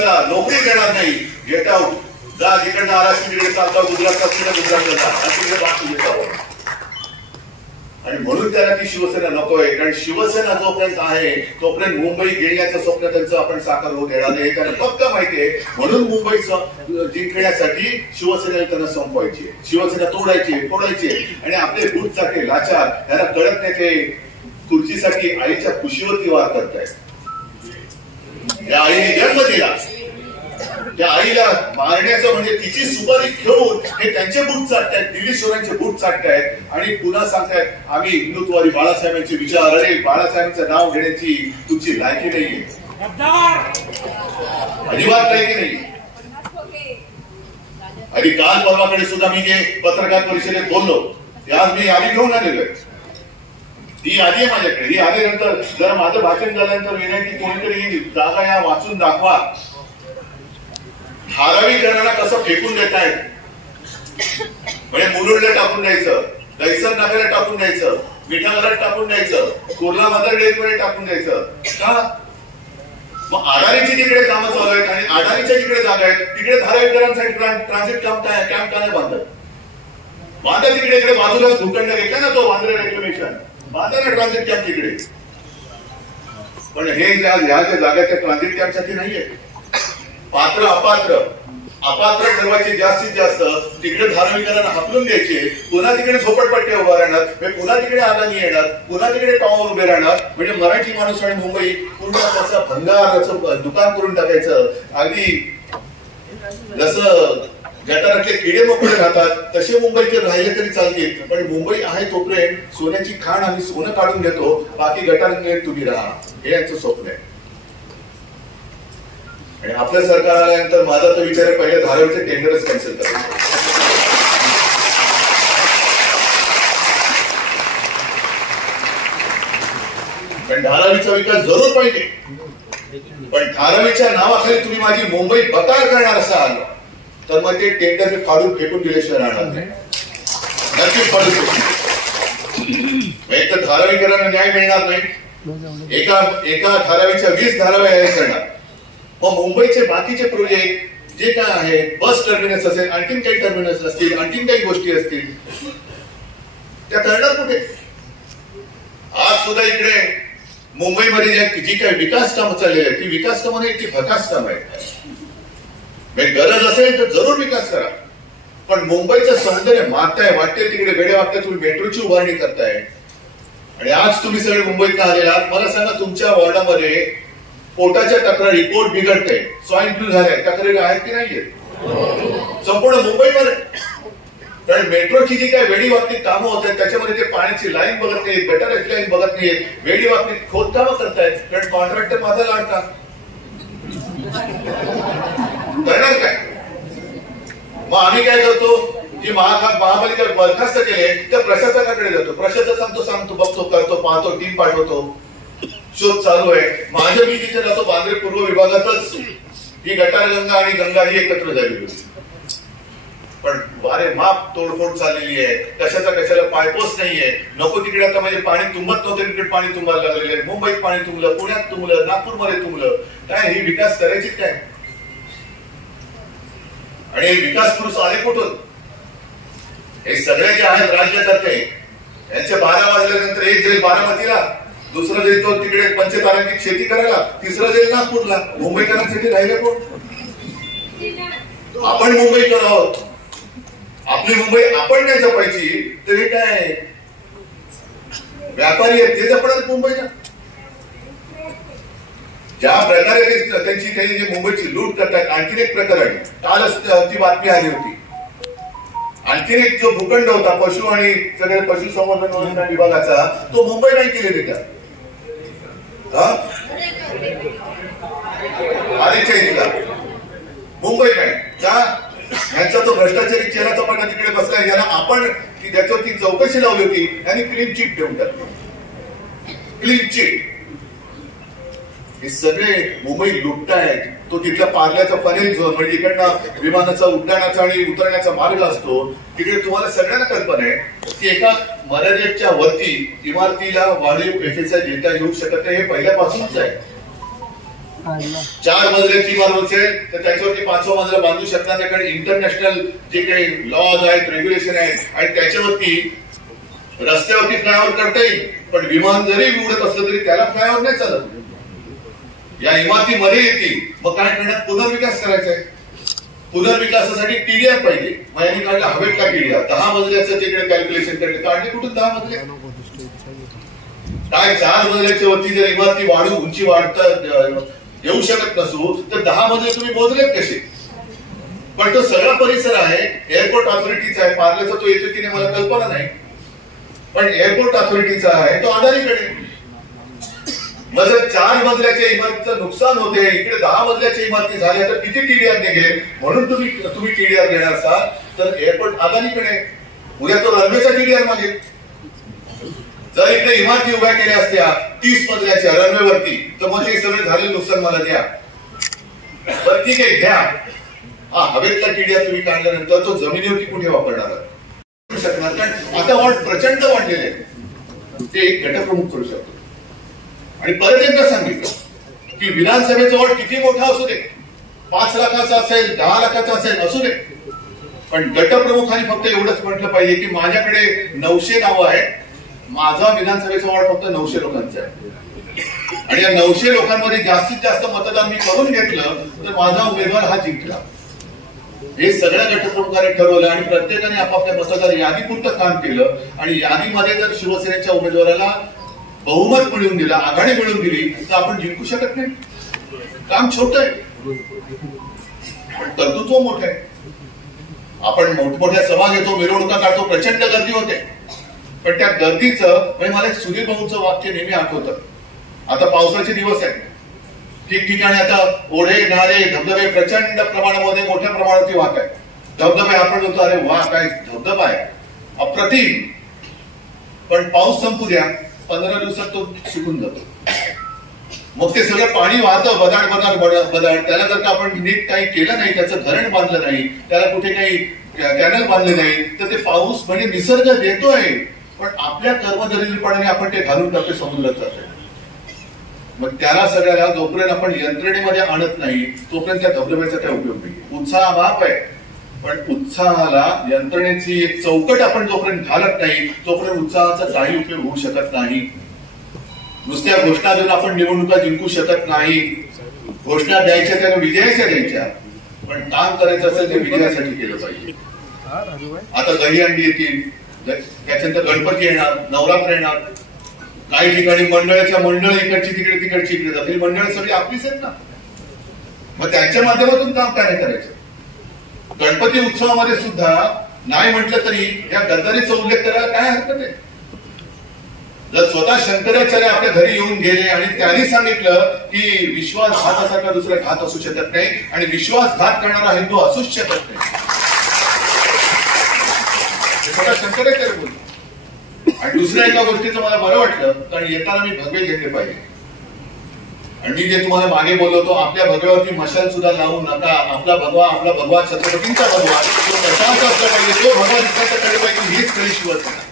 शिवसेना नोकरी देणार नाही, गेट आउट, जा जिकडनं आला तिकडे चालता, गुजरातला गुजरातला जा, तिकडे बाकी येतो. आणि म्हणून त्याला ती शिवसेना नकोय, कारण शिवसेना जोपर्यंत आहे तोपर्यंत मुंबई गिळण्याचं स्वप्न त्यांचं आपण साकार होऊ देणार नाही, त्यांना पक्का माहितीये. म्हणून मुंबईचं जिंकण्यासाठी शिवसेनेला त्यांना संपवायची, शिवसेना तोडायची फोडायची. आणि आपले बूट चाके लाचार त्यांना कळत नाही ते खुर्चीसाठी आईच्या खुशीवरती वार करतायत. त्या आईने जन्म दिला, त्या आईला मारण्याचं म्हणजे तिची सुपारी घेऊन हे त्यांचे बूट चाटतायत, दिल्लीश्वरांचे बूट चाटतायत आणि पुन्हा सांगतायत आम्ही हिंदुत्ववादी बाळासाहेबांचे विचार. अरे बाळासाहेबांचं नाव घेण्याची तुमची लायकी नाहीये, अजिबात लायकी नाही. आणि काल परवाकडे सुद्धा मी जे पत्रकार परिषदेत बोललो ते आज मी यादी घेऊन आलेलो आहे. ती यादी आहे माझ्याकडे. ही आल्यानंतर जर माझं भाषण झाल्यानंतर विनंती कोणीतरी ही जागा या वाचून दाखवा. धारावीकरांना कसं फेकून देत आहेत, म्हणजे मुरुडला टाकून द्यायचं, दहिसर नगरला टाकून द्यायचं, मिठागरात टाकून द्यायचं, कुर्ला मदर डेअरीमध्ये टाकून द्यायचं का? मग अडाणीची जिकडे कामं चालू आहेत आणि अडाणीच्या जिकडे जागा आहेत तिकडे धारावीकरांसाठी ट्रान्झिट कॅम्प का नाही बांधत? बांधा तिकडे, इकडे बाजूलाच भूखंड घेतला ना तो वांद्रे रेक्लेमेशन, बांधा ना ट्रान्झिट कॅम्प तिकडे. पण हे ज्या जागा त्या ट्रान्झिट कॅम्पसाठी नाहीये. पात्र अपात्र ठरवायचे जास्तीत जास्त, तिकडे धारावीकरांना हाकलून द्यायचे, पुन्हा तिकडे झोपडपट्ट्या उभा राहणार, पुन्हा तिकडे अदानी येणार, पुन्हा तिकडे टॉवर उभे राहणार. म्हणजे मराठी माणूस आणि मुंबई पूर्ण त्याचा भंगार दुकान करून टाकायचं. अगदी जसं गटारातले किडे मोकळे राहतात तसे मुंबईचे राहिले तरी चालतील, पण मुंबई आहे तोपर्यंत सोन्याची खाण आम्ही सोनं काढून घेतो, बाकी गटारात तुम्ही राहा, हे यांचं स्वप्न आहे. आणि आपलं सरकार आल्यानंतर माझा तो विचार आहे पहिले धारावीचे टेंडरच कॅन्सल करायचे. पण धारावीचा विकास जरूर पाहिजे, पण धारावीच्या नावाखाली तुम्ही माझी मुंबई बकार करणार असाल तर मग ते टेंडर फाडून फेकून दिल्याशिवाय राहणार नाही, नक्कीच फाडून फेकून. एक तर धारावीकरांना न्याय मिळणार नाही, एका धारावीच्या 20 धाराव्या हे करणार. मग मुंबईचे बाकीचे प्रोजेक्ट जे काय आहे, बस टर्मिनस असेल, आणखीन काही टर्मिनस असतील, आणखीन काही गोष्टी असतील, त्या करणार कुठे? आज सुद्धा इकडे मुंबईमध्ये जी काही विकास कामं चाललेली आहेत ती विकास कामं नाही, ती भकास कामं आहेत. गरज असेल तर जरूर विकास करा, पण मुंबईचं सौंदर्य मागताय, वाटते तिकडे वेडे वाटते तुम्ही मेट्रोची उभारणी करताय. आणि आज तुम्ही सगळे मुंबईत आलेला आहात, मला सांगा तुमच्या वॉर्डामध्ये पोटाच्या तक्रारी, पोट बिघडते, स्वाईन फ्लू झाले, तक्रारी आहेत की नाहीये? संपूर्ण मुंबईमध्ये. कारण मेट्रोची जी काही वेडी वागणीत कामं होत आहेत त्याच्यामध्ये ते पाण्याची लाईन बघत नाहीत, गटाराची लाईन बघत नाहीत, वेडी वागणीत खोदकामं करतायत, कारण कॉन्ट्रॅक्टर माझा लाडका करणार काय? मग आम्ही काय करतो, जी महापालिका बरखास्त केले त्या प्रशासकाकडे जातो, प्रशासक सांगतो बघतो करतो पाहतो, टीम पाठवतो, शोध चालू आहे. माझ्या मी तिथे जातो बांद्रे पूर्व विभागातच ही गटारगंगा आणि गंगा ही एकत्र झालेली होती, पण वारे माप तोडफोड चाललेली आहे, कशाला पायपोस नाहीये. नको तिकडे आता म्हणजे पाणी तुंबत नव्हतं, तिकडे पाणी तुंबायला लागलेलं आहे, मुंबईत पाणी तुंबलं, पुण्यात तुंबलं, नागपूरमध्ये तुंबलं. काय ही विकास करायची काय? आणि विकास पुरुष आले कुठून? हे सगळे जे आहेत राज्यकर्ते यांचे 12 वाजल्यानंतर एक जाईल बारामतीला, दुसरं जाईल तो तिकडे पंचतारांकित शेती करायला, तिसरं जाईल नागपूरला. मुंबईकरांसाठी राहिले कोण? आपण मुंबईकर आहोत, आपली मुंबई आपण नाही जपायची तर हे काय व्यापारी आहेत ते जपणार मुंबईला? ज्या प्रकारे त्यांची काही जी मुंबईची लूट करतात. आणखीन एक प्रकरण कालच ती बातमी आली होती, आणखीन एक जो भूखंड होता पशु आणि सगळे पशुसंवर्धन विभागाचा, तो मुंबई बँकेला देतात. मुंबई बँक यांचा तो भ्रष्टाचारी चेहरा चपाटा तिकडे बसला, याला आपण त्याच्यावरती चौकशी लावली होती, यांनी क्लीन चिट देऊन टाकली. Clean chit. हे सगळे मुंबई लुटतायत. तो तिथला पार्ल्याचा पनेल झोन म्हणजे इकडनं विमानाचा उड्डाणाचा आणि उतरण्याचा मार्ग असतो, तिकडे तुम्हाला सगळ्यांना कल्पना आहे की एका मर्यादेच्या वरती इमारतीला वाढीव FSI देता येऊ शकत नाही. हे पहिल्यापासूनच आहे. 4 मजल्याची इमारत असेल तर त्याच्यावरती 5वा मजला बांधू शकणार नाही, कारण इंटरनॅशनल जे काही लॉज आहेत, रेग्युलेशन आहेत आणि त्याच्यावरती रस्त्यावरती फ्लायओव्हर करता येईल, पण विमान जरी उडत असलं तरी त्याला फ्लायओव्हर नाही चालत. या इमारतीमध्ये येतील. मग काय करण्यात पुनर्विकास करायचा आहे. पुनर्विकासासाठी टीडीआर पाहिजे. मग यांनी काढला हवेतला टीडीआर. 10 मजल्याचं तिकडे कॅल्क्युलेशन काढले. कुठून 10 मजले? काय 4 मजल्याच्या वरती जर इमारती वाढू, उंची वाढता येऊ शकत नसू तर 10 मजले तुम्ही मोजलेत कसे? पण तो सगळा परिसर आहे, एअरपोर्ट ऑथॉरिटीचा आहे. पार्ल्याचा तो येतो की नाही मला कल्पना नाही, पण एअरपोर्ट ऑथॉरिटीचा आहे, तो अदानीकडे. मग जर 4 मजल्याच्या इमारतीचं नुकसान होते, इकडे 10 मजल्याच्या इमारती झाल्या तर किती टीडीआर निघेल? म्हणून तुम्ही टीडीआर देणार असाल तर एअरपोर्ट अदानीकडे. उद्या तो रनवेचा टीडीआर मागेल. जर इकडे इमारती उभ्या केल्या असत्या 30 मजल्याच्या रनवेवरती तर मग हे सगळे झालेलं नुकसान मला द्या. बरं ठीक आहे, घ्या. हवेतला टीडीआर तुम्ही काढल्यानंतर तो जमिनीवरती कुठे वापरणार शकणार? कारण आता वॉर्ड प्रचंड वाढलेले आहे. ते एक गटप्रमुख करू शकतो. आणि परत एकदा सांगितलं की विधानसभेचा वॉर्ड किती मोठा असू दे, 5 लाखाचा असेल, 10 लाखाचा असेल, असू दे, पण गटप्रमुखांनी फक्त एवढंच म्हटलं पाहिजे की माझ्याकडे 900 नावं आहेत, माझा विधानसभेचा वॉर्ड फक्त 900 लोकांचा आहे आणि या 900 लोकांमध्ये जास्तीत जास्त मतदान मी करून घेतलं तर माझा उमेदवार हा जिंकला. हे सगळ्या गटप्रमुखांनी ठरवलं आणि प्रत्येकाने आपापल्या मतदार यादीपुरतं काम केलं. आणि यादीमध्ये जर शिवसेनेच्या उमेदवाराला बहुमत मिळवून दिला, आघाडी मिळवून दिली तर आपण जिंकू शकत नाही. काम छोटं आहे पण कर्तृत्व मोठं आहे. आपण मोठमोठ्या सभा घेतो, मिरवणुका काढतो, प्रचंड गर्दी होते, पण त्या गर्दीचं म्हणजे मला एक सुधीर भाऊंचं वाक्य नेहमी आठवतं. आता पावसाचे दिवस आहेत, ठिकठिकाणी आता ओढे, नाले, धबधबे प्रचंड प्रमाणामध्ये मोठ्या प्रमाणावरती वाहत आहेत. धबधबे आपण बोलतो अरे वा काय धबधबा आहे, अप्रतिम. पण पाऊस संपू द्या, 15 दिवसात तो सुकून जातो. मग ते सगळं पाणी वाहतं बदाड बदाड बदाड. त्याला जर का आपण नीट काही केलं नाही, त्याचं धरण बांधलं नाही, त्याला कुठे काही कॅनल बांधले नाही तर ते पाऊस म्हणजे निसर्ग देतोय, पण आपल्या कर्मदरिद्रपणाने आपण ते घालून टाकतो, समुद्रात जातोय. मग त्याला सगळ्याला जोपर्यंत आपण यंत्रणेमध्ये आणत नाही तोपर्यंत त्या धबधब्याचा काय उपयोग नाही. उत्साह बाप आहे, पण उत्साहाला यंत्रणेची एक चौकट आपण जोपर्यंत घालत नाही तोपर्यंत उत्साहाचा काही उपयोग होऊ शकत नाही. नुसत्या घोषणा देऊन आपण निवडणुका जिंकू शकत नाही. घोषणा द्यायच्या त्या विजयाच्या द्यायच्या, पण काम करायचं असेल ते विजयासाठी केलं पाहिजे. आता दहीहंडी येतील, त्याच्यानंतर गणपती येणार, नवरात्र येणार. काही ठिकाणी मंडळाच्या मंडळ इकडची तिकडची इकडे जातील. मंडळ सगळी आपलीच आहेत ना, मग त्यांच्या माध्यमातून काम काय करायचं. गणपती उत्सवामध्ये सुद्धा नाही म्हटलं तरी या गद्दारीचा उल्लेख करायला काय हरकत आहे. जर स्वतः शंकराचार्य आपल्या घरी येऊन गेले आणि त्यांनी सांगितलं की विश्वासघातासारखा दुसरा घात असू शकत नाही आणि विश्वासघात करणारा हिंदू असूच शकत नाही, स्वतः शंकराचार्य बोलले. आणि दुसऱ्या एका गोष्टीचं मला बरं वाटलं, कारण येताना मी भगवे घेतले पाहिजे. आणि मी जे तुम्हाला मागे बोलवतो, आपल्या भगव्यावरती मशाल सुद्धा लावू नका. आपला भगवा छत्रपतींचा भगवा तो कशाचा असला पाहिजे, तो भगवा दिसण्याचा कळे पाहिजे, हीच खरी शिवसेना.